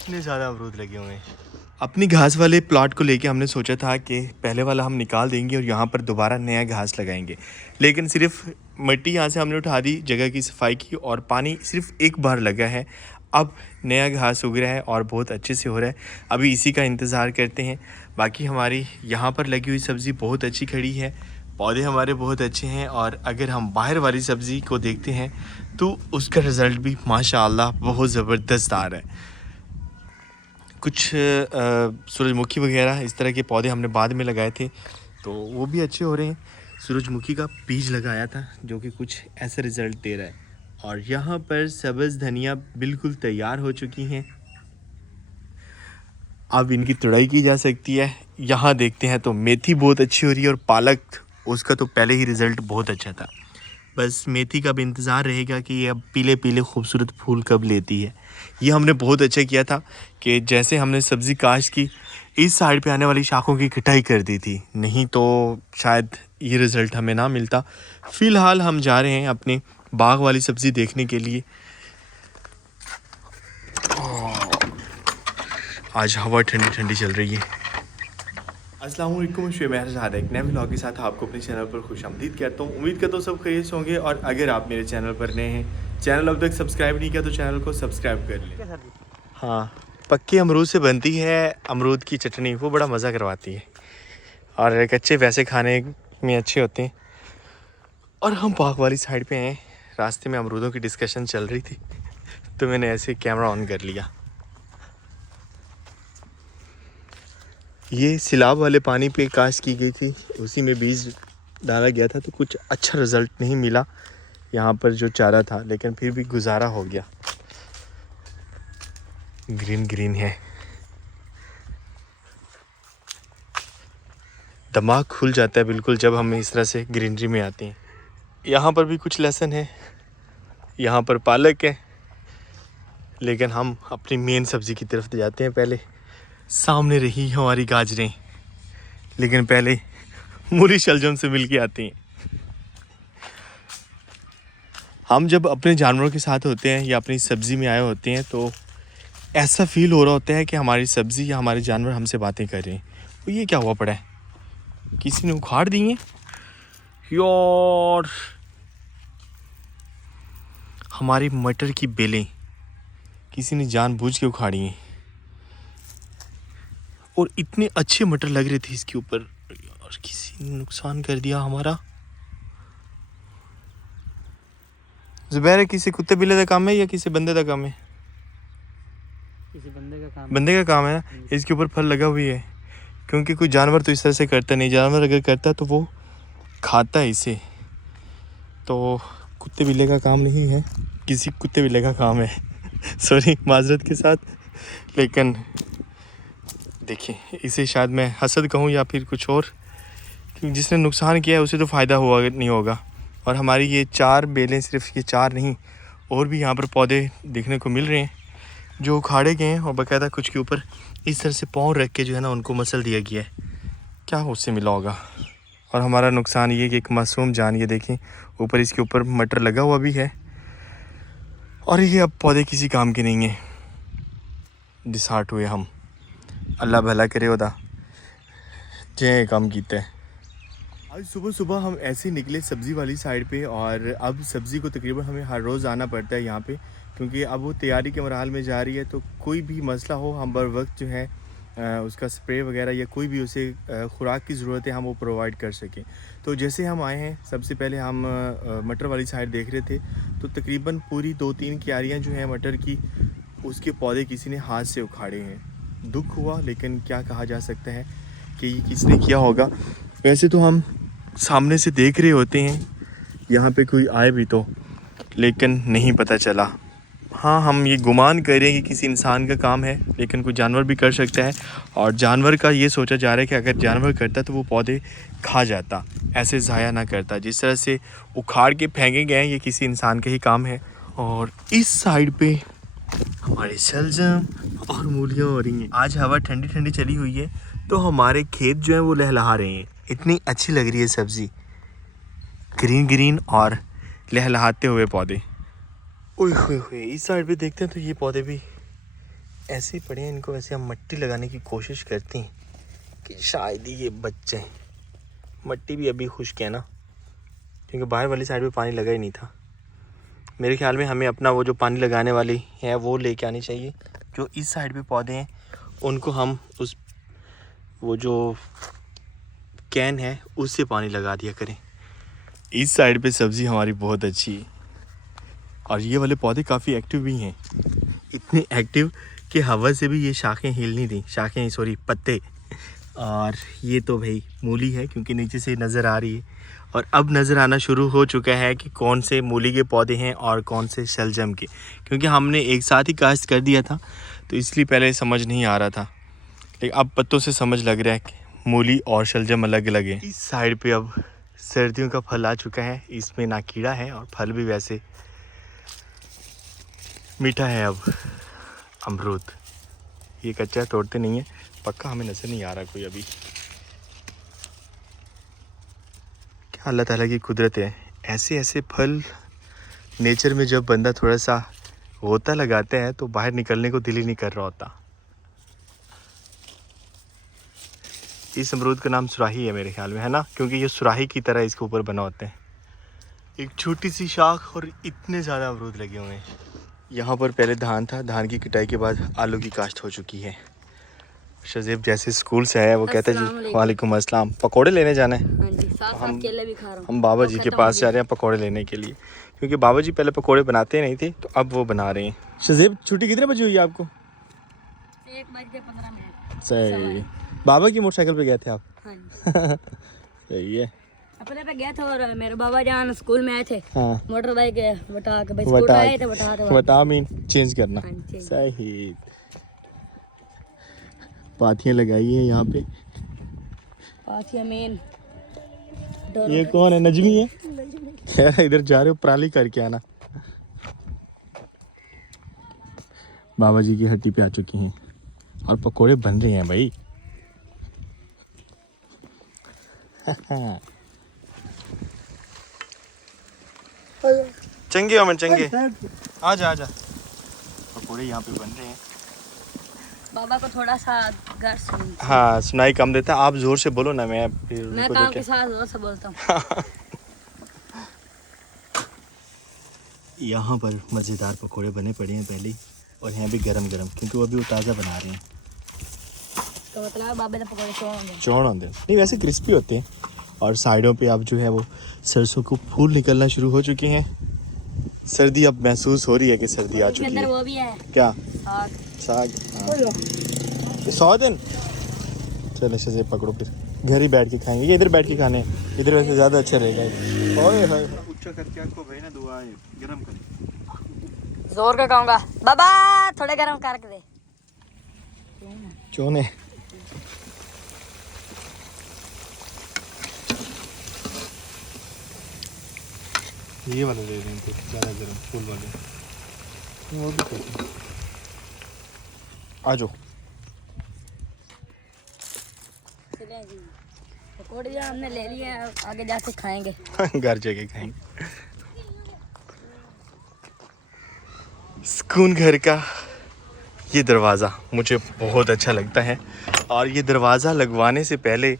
इतने ज़्यादा अमरूद लगे हुए हैं। अपनी घास वाले प्लॉट को लेके हमने सोचा था कि पहले वाला हम निकाल देंगे और यहाँ पर दोबारा नया घास लगाएंगे, लेकिन सिर्फ मिट्टी यहाँ से हमने उठा दी, जगह की सफाई की और पानी सिर्फ एक बार लगा है। अब नया घास उग रहा है और बहुत अच्छे से हो रहा है। अभी इसी का इंतज़ार करते हैं। बाकी हमारी यहाँ पर लगी हुई सब्ज़ी बहुत अच्छी खड़ी है, पौधे हमारे बहुत अच्छे हैं। और अगर हम बाहर वाली सब्ज़ी को देखते हैं तो उसका रिज़ल्ट भी माशाअल्लाह बहुत ज़बरदस्त आ रहा है। कुछ सूरजमुखी वगैरह इस तरह के पौधे हमने बाद में लगाए थे, तो वो भी अच्छे हो रहे हैं। सूरजमुखी का बीज लगाया था जो कि कुछ ऐसा रिज़ल्ट दे रहा है। और यहाँ पर सब्ज़ धनिया बिल्कुल तैयार हो चुकी हैं, अब इनकी तुड़ाई की जा सकती है। यहाँ देखते हैं तो मेथी बहुत अच्छी हो रही है और पालक, उसका तो पहले ही रिज़ल्ट बहुत अच्छा था। बस मेथी का भी इंतज़ार रहेगा कि ये अब पीले पीले खूबसूरत फूल कब लेती है। ये हमने बहुत अच्छा किया था कि जैसे हमने सब्ज़ी काश्त की, इस साइड पे आने वाली शाखों की कटाई कर दी थी, नहीं तो शायद ये रिज़ल्ट हमें ना मिलता। फ़िलहाल हम जा रहे हैं अपने बाग वाली सब्ज़ी देखने के लिए। आज हवा ठंडी ठंडी चल रही है। अस्सलाम वालेकुम, शुएब महराज एक नए व्लॉग के साथ आपको अपने चैनल पर खुशामदीद कहता हूँ। उम्मीद करता हूँ सब खैरियत से होंगे। और अगर आप मेरे चैनल पर नए हैं, चैनल अब तक सब्सक्राइब नहीं किया तो चैनल को सब्सक्राइब कर लें। हाँ, पक्के अमरूद से बनती है अमरूद की चटनी, वो बड़ा मज़ा करवाती है। और कच्चे वैसे खाने में अच्छे होते हैं। और हम बाग वाली साइड पे हैं, रास्ते में अमरूदों की डिस्कशन चल रही थी तो मैंने ऐसे कैमरा ऑन कर लिया। ये सिलाब वाले पानी पे काश्त की गई थी, उसी में बीज डाला गया था, तो कुछ अच्छा रिज़ल्ट नहीं मिला यहाँ पर जो चारा था, लेकिन फिर भी गुजारा हो गया। ग्रीन ग्रीन है, दिमाग खुल जाता है बिल्कुल जब हम इस तरह से ग्रीनरी में आते हैं। यहाँ पर भी कुछ लहसुन है, यहाँ पर पालक है, लेकिन हम अपनी मेन सब्ज़ी की तरफ जाते हैं। पहले सामने रही हमारी गाजरें, लेकिन पहले मूली शलजम से मिल के आती हैं। हम जब अपने जानवरों के साथ होते हैं या अपनी सब्ज़ी में आए होते हैं तो ऐसा फील हो रहा होता है कि हमारी सब्ज़ी या हमारे जानवर हमसे बातें कर रहे हैं। तो ये क्या हुआ पड़ा है, किसी ने उखाड़ दी है यार। हमारी मटर की बेलें किसी ने जानबूझ के उखाड़ी हैं, और इतने अच्छे मटर लग रहे थे इसके ऊपर, और किसी ने नुकसान कर दिया हमारा। ज़ुबैर, किसी कुत्ते बिल्ले का काम है या किसी बंदे का काम है? किसी बंदे का काम है ना। इसके ऊपर फल लगा हुई है, क्योंकि कोई जानवर तो इस तरह से करता नहीं। जानवर अगर करता तो वो खाता है इसे, तो कुत्ते बिल्ले का काम नहीं है, किसी कुत्ते बिल्ले का काम है। सॉरी माजरत के साथ। लेकिन देखिए, इसे शायद मैं हसद कहूँ या फिर कुछ और, क्योंकि जिसने नुकसान किया है उसे तो फ़ायदा हुआ नहीं होगा। और हमारी ये 4 बेलें, सिर्फ ये 4 नहीं, और भी यहाँ पर पौधे देखने को मिल रहे हैं जो उखाड़े गए हैं, और बाकायदा कुछ के ऊपर इस तरह से पाँव रख के जो है ना उनको मसल दिया गया है। क्या उससे मिला होगा। और हमारा नुकसान ये कि एक मासूम जान, ये देखें ऊपर, इसके ऊपर मटर लगा हुआ भी है, और ये अब पौधे किसी काम के नहीं हैं। डिसहार्ट हुए हम। अल्लाह भला करे उदा जे काम कीते हैं। आज सुबह सुबह हम ऐसे निकले सब्ज़ी वाली साइड पे, और अब सब्ज़ी को तकरीबन हमें हर रोज़ आना पड़ता है यहाँ पे, क्योंकि अब वो तैयारी के मरहल में जा रही है। तो कोई भी मसला हो, हम बर वक्त जो है उसका स्प्रे वगैरह या कोई भी उसे खुराक की ज़रूरत है हम वो प्रोवाइड कर सकें। तो जैसे हम आए हैं, सबसे पहले हम मटर वाली साइड देख रहे थे, तो तकरीबन पूरी 2-3 क्यारियाँ जो हैं मटर की, उसके पौधे किसी ने हाथ से उखाड़े हैं। दुख हुआ, लेकिन क्या कहा जा सकता है कि ये किसने किया होगा। वैसे तो हम सामने से देख रहे होते हैं यहाँ पे कोई आए भी तो, लेकिन नहीं पता चला। हाँ, हम ये गुमान कर रहे हैं कि किसी इंसान का काम है, लेकिन कोई जानवर भी कर सकता है। और जानवर का ये सोचा जा रहा है कि अगर जानवर करता तो वो पौधे खा जाता, ऐसे ज़ाया ना करता। जिस तरह से उखाड़ के फेंके गए हैं, ये किसी इंसान का ही काम है। और इस साइड पे हमारे शलजम और मूलियाँ हो रही हैं। आज हवा ठंडी ठंडी चली हुई है, तो हमारे खेत जो है वो लहलहा रहे हैं। इतनी अच्छी लग रही है सब्ज़ी, ग्रीन ग्रीन और लहलहाते हुए पौधे। ओए होए होए, इस साइड पे देखते हैं तो ये पौधे भी ऐसे ही पड़े हैं। इनको वैसे हम मट्टी लगाने की कोशिश करते हैं कि शायद ही ये बच जाए। मट्टी भी अभी खुश्क है ना, क्योंकि बाहर वाली साइड पे पानी लगा ही नहीं था। मेरे ख्याल में हमें अपना वो जो पानी लगाने वाली है वो लेके आनी चाहिए। जो इस साइड पे पौधे हैं उनको हम उस वो जो कैन है उससे पानी लगा दिया करें। इस साइड पे सब्ज़ी हमारी बहुत अच्छी है और ये वाले पौधे काफ़ी एक्टिव भी हैं। इतने एक्टिव कि हवा से भी ये शाखें हिल नहीं रही, शाखें सॉरी पत्ते। और ये तो भाई मूली है, क्योंकि नीचे से नज़र आ रही है। और अब नज़र आना शुरू हो चुका है कि कौन से मूली के पौधे हैं और कौन से शलजम के, क्योंकि हमने एक साथ ही काश्त कर दिया था तो इसलिए पहले समझ नहीं आ रहा था। लेकिन अब पत्तों से समझ लग रहा है कि मूली और शलजम अलग अलग हैं। इस साइड पे अब सर्दियों का फल आ चुका है। इसमें ना कीड़ा है और फल भी वैसे मीठा है। अब अमरूद, ये कच्चा तोड़ते नहीं है, पक्का हमें नज़र नहीं आ रहा कोई अभी। क्या अल्लाह ताला की कुदरत है, ऐसे ऐसे फल नेचर में जब बंदा थोड़ा सा गोता लगाते हैं तो बाहर निकलने को दिल ही नहीं कर रहा होता। इस अमरूद का नाम सुराही है मेरे ख्याल में, है ना, क्योंकि ये सुराही की तरह इसके ऊपर बना होते हैं। एक छोटी सी शाख और इतने ज़्यादा अमरूद लगे हुए हैं। यहाँ पर पहले धान था, धान की कटाई के बाद आलू की काश्त हो चुकी है। शज़ेब जैसे स्कूल से आया वो कहता है जी वालेकुम अस्सलाम, पकोड़े लेने जाना है। हाँ जी, साथ केले भी खा रहा हूँ। हम बाबा जी के पास जा रहे हैं पकोड़े लेने के लिए, क्योंकि बाबा जी पहले पकोड़े बनाते नहीं थे तो अब वो बना रहे हैं। शज़ेब छुट्टी कितने बजे हुई आपको? 1:15। सही। बाबा की मोटरसाइकिल पे गए थे आप? हाँ जी। सही है। अपने पे गया था और मेरे बाबा जान स्कूल में आए थे। हाँ, मोटर बाइक बटा के स्कूल आए थे, बता मीन चेंज करना। हाँ जी। सही। पाथियाँ लगाई है यहाँ पे। पाथिया मेन। ये कौन है? नजमी है। इधर जा रहे हो पराली करके आना। बाबा जी की हट्टी पे आ चुकी हैं और पकोड़े बन रहे हैं भाई। चंगे अमन चंगे, आजा आजा। पकोड़े यहाँ पे बन रहे हैं। बाबा को थोड़ा सा घर सुन। हाँ, सुनाई कम देता। आप जोर से बोलो ना, मैं फिर मैं काम के साथ जोर से बोलता हूँ। यहाँ पर मज़ेदार पकोड़े बने पड़े हैं पहले ही, और यहाँ भी गरम गरम, क्योंकि वो अभी वो ताज़ा बना रहे हैं। तो मतलब बाबा ने पकोड़े चौड़ होते हैं, नहीं वैसे क्रिस्पी होते हैं। और साइडों पे अब जो है वो सरसों को फूल निकलना शुरू हो चुके हैं। सर्दी अब महसूस हो रही है कि सर्दी आ चुकी है। वो भी है क्या? साग। साग। 100 दिन। चलो से पकड़ो, फिर घर ही बैठ के खाएंगे। ये इधर बैठ के खाने हैं, इधर वैसे ज़्यादा अच्छा रहेगा। ओए होए, ऊंचा करके आपको भाई ना दुआ है, गरम करें। जोर का कहूँगा बाबा थोड़े गरम करके दे। चोने ये वाले दे दें तो ज़्यादा गर्म, फूल वाले वो भी करते हैं। आ जाओ। पकौड़े हमने ले लिए, आगे जाके खाएंगे। घर जाके खाएंगे। सुकून घर का ये दरवाज़ा मुझे बहुत अच्छा लगता है। और ये दरवाज़ा लगवाने से पहले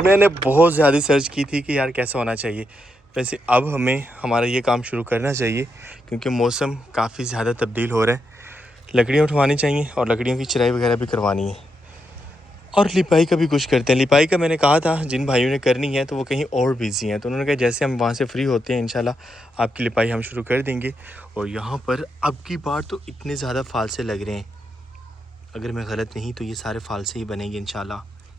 मैंने बहुत ज़्यादा सर्च की थी कि यार कैसा होना चाहिए। वैसे अब हमें हमारा ये काम शुरू करना चाहिए, क्योंकि मौसम काफ़ी ज़्यादा तब्दील हो रहा है। लकड़ियाँ उठवानी चाहिए और लकड़ियों की चराई वगैरह भी करवानी है, और लिपाई का भी कुछ करते हैं। लिपाई का मैंने कहा था जिन भाइयों ने करनी है तो वो कहीं और बिज़ी हैं, तो उन्होंने कहा जैसे हम वहाँ से फ्री होते हैं इंशाल्लाह आपकी लिपाई हम शुरू कर देंगे। और यहाँ पर अब की बार तो इतने ज़्यादा फालसे लग रहे हैं, अगर मैं गलत नहीं तो ये सारे फालसे ही बनेंगे इंशाल्लाह,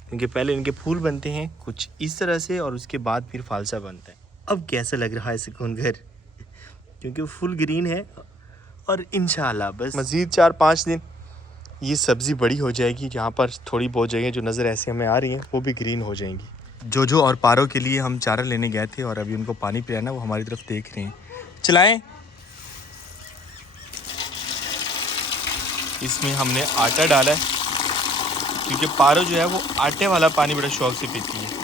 क्योंकि पहले इनके फूल बनते हैं कुछ इस तरह से और उसके बाद फिर फालसा बनता है। अब कैसा लग रहा है सुकून घर, क्योंकि वो फुल ग्रीन है। और इंशाल्लाह बस मज़ीद 4-5 दिन ये सब्ज़ी बड़ी हो जाएगी। जहाँ पर थोड़ी बहुत जगह जो नज़र ऐसे हमें आ रही हैं वो भी ग्रीन हो जाएंगी। जो और पारों के लिए हम चारा लेने गए थे और अभी उनको पानी पिलाना, वो हमारी तरफ देख रहे हैं। चलाएं। इसमें हमने आटा डाला है, क्योंकि पारो जो है वो आटे वाला पानी बड़ा शौक से पीती है।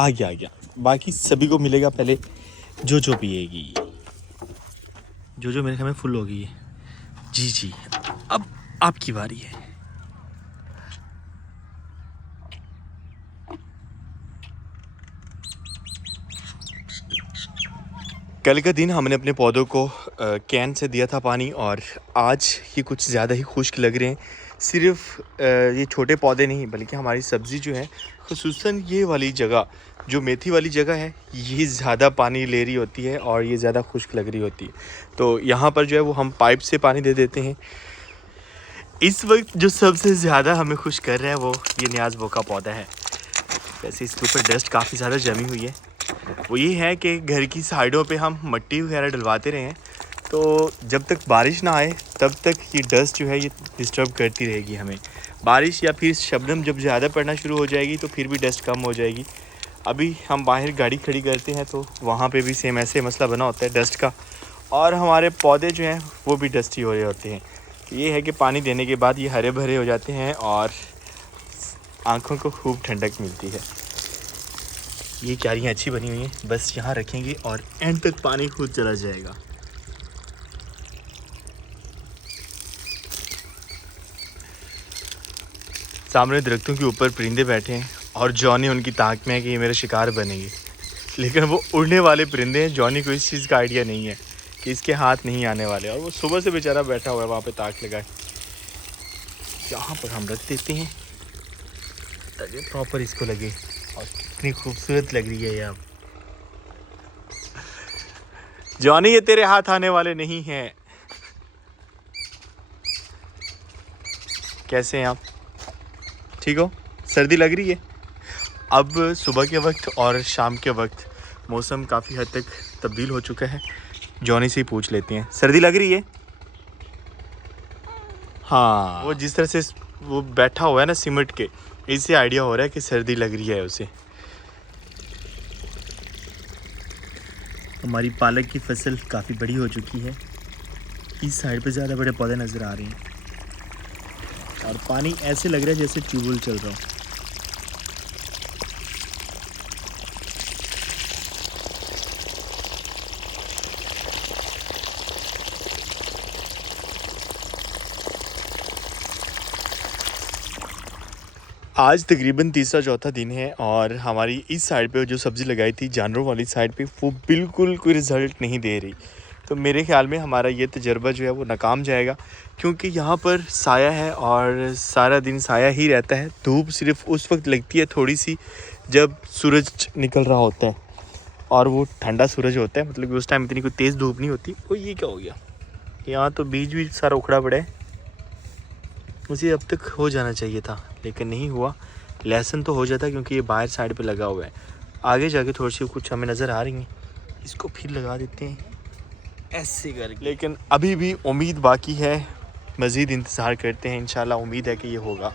आ गया। बाकी सभी को मिलेगा, पहले जो पिएगी। जो मेरे ख्याल में फुल हो गई है। जी अब आपकी बारी है। कल का दिन हमने अपने पौधों को कैन से दिया था पानी, और आज ये कुछ ज़्यादा ही खुश्क लग रहे हैं। सिर्फ ये छोटे पौधे नहीं, बल्कि हमारी सब्ज़ी जो है, खुसूसन ये वाली जगह, जो मेथी वाली जगह है, ये ज़्यादा पानी ले रही होती है और ये ज़्यादा खुश्क लग रही होती है। तो यहाँ पर जो है वो हम पाइप से पानी दे देते हैं। इस वक्त जो सबसे ज़्यादा हमें खुश कर रहा है वो ये न्याज़ का पौधा है। वैसे इसके ऊपर डस्ट काफ़ी ज़्यादा जमी हुई है। वो ये है कि घर की साइडों पे हम मिट्टी वगैरह डलवाते रहे हैं, तो जब तक बारिश ना आए तब तक ये डस्ट जो है ये डिस्टर्ब करती रहेगी हमें। बारिश या फिर शबनम जब ज़्यादा पड़ना शुरू हो जाएगी तो फिर भी डस्ट कम हो जाएगी। अभी हम बाहर गाड़ी खड़ी करते हैं तो वहाँ पे भी सेम ऐसे मसला बना होता है डस्ट का, और हमारे पौधे जो हैं वो भी डस्टी हो रहे होते हैं। ये है कि पानी देने के बाद ये हरे भरे हो जाते हैं और आँखों को खूब ठंडक मिलती है। ये क्यारियाँ अच्छी बनी हुई हैं, बस यहाँ रखेंगे और एंड तक पानी खुद चला जाएगा। सामने दरख्तों के ऊपर परिंदे बैठे हैं और जॉनी उनकी ताक में है कि ये मेरे शिकार बनेंगे, लेकिन वो उड़ने वाले परिंदे हैं। जॉनी को इस चीज़ का आइडिया नहीं है कि इसके हाथ नहीं आने वाले, और वो सुबह से बेचारा बैठा हुआ है वहाँ पे ताक लगाए। यहाँ पर हम रख देते हैं ताकि प्रॉपर इसको लगे, और कितनी खूबसूरत लग रही है ये। अब जॉनी ये तेरे हाथ आने वाले नहीं हैं। कैसे हैं आप? ठीक हो? सर्दी लग रही है? अब सुबह के वक्त और शाम के वक्त मौसम काफ़ी हद तक तब्दील हो चुका है। जॉनी से ही पूछ लेते हैं, सर्दी लग रही है? हाँ, वो जिस तरह से वो बैठा हुआ है ना सिमट के, इससे आइडिया हो रहा है कि सर्दी लग रही है उसे। हमारी पालक की फसल काफ़ी बड़ी हो चुकी है। इस साइड पे ज़्यादा बड़े पौधे नज़र आ रहे हैं और पानी ऐसे लग रहा है जैसे ट्यूबवेल चल रहा हो। आज तकरीबन तीसरा चौथा दिन है और हमारी इस साइड पे जो सब्ज़ी लगाई थी जानवरों वाली साइड पे, वो बिल्कुल कोई रिज़ल्ट नहीं दे रही। तो मेरे ख़्याल में हमारा ये तजर्बा जो है वो नाकाम जाएगा, क्योंकि यहाँ पर साया है और सारा दिन साया ही रहता है। धूप सिर्फ उस वक्त लगती है थोड़ी सी जब सूरज निकल रहा होता है, और वो ठंडा सूरज होता है, मतलब उस टाइम इतनी कोई तेज़ धूप नहीं होती। वो ये क्या हो गया, यहाँ तो बीज भी सारा उखड़ा पड़ा है। मुझे अब तक हो जाना चाहिए था लेकिन नहीं हुआ। लहसुन तो हो जाता क्योंकि ये बाहर साइड पे लगा हुआ है। आगे जाके थोड़ी सी कुछ हमें नज़र आ रही हैं, इसको फिर लगा देते हैं ऐसे करके। लेकिन अभी भी उम्मीद बाकी है, मज़ीद इंतज़ार करते हैं। इंशाल्लाह उम्मीद है कि ये होगा।